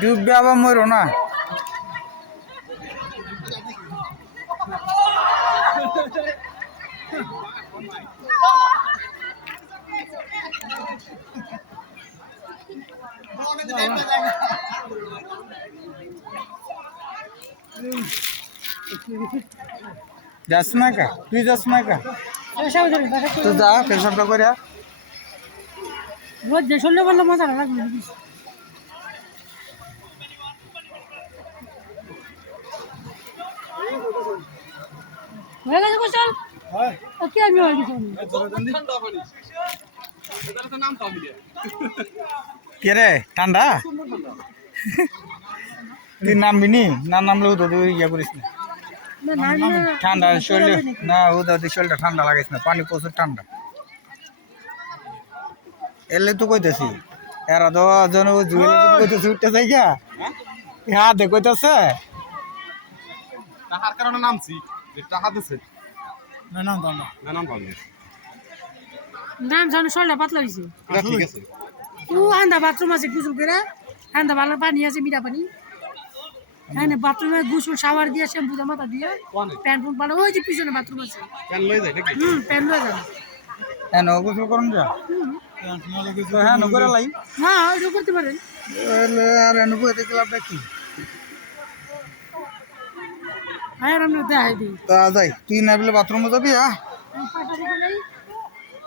ডুববে আবার মরো না। যাস না কা, তুই যাস না কা? তো যা পেশাবটা করে। রোজ যে শুনলে বললে মজা লাগবে। হয়ে গেছে গোসল? কি আমি হয়ে গেছি? কে রে ঠান্ডা? তুই নামবি নি? না নামলে উদা তুই ইয়া করিস না। ঠান্ডা শরীরে না, উদা তুই শরীরটা ঠান্ডা লাগাইস না, পানি প্রচুর ঠান্ডা। এলে তো কইতেছি এরা তো জন কইতেছে উঠতে যাই গা, হ্যাঁ দে কইতেছে টাকার কারণে নামছি, যে টাকা দিছে না নাম তো না না নাম পাবো নাম জানো শরীরটা পাতলা হয়েছে। ঠিক আছে। ও আন্দা বাথরুম আছে গুসল করে, আন্দা ভালো পানি আছে মিঠা পানি। হ্যাঁ বাথরুমে গুসল শাওয়ার দিয়ে শ্যাম্পু দিয়ে মাথা দিয়ে প্যান্ট ফুল পালো, ওই যে পিছনে বাথরুম আছে। কেন লই যায় নাকি? প্যান্ট লয়ে যাবে। হ্যাঁ গোসল করুন যা, হ্যাঁ নকরে লাই হ্যাঁ ওইটা করতে পারেন। আর এনে বইতে ক্লাবটা কি হ্যাঁ আমরা দেখাই দিই। তা যাই, তুই না বলে বাথরুমে যাবি। পাটা দিকে নেই।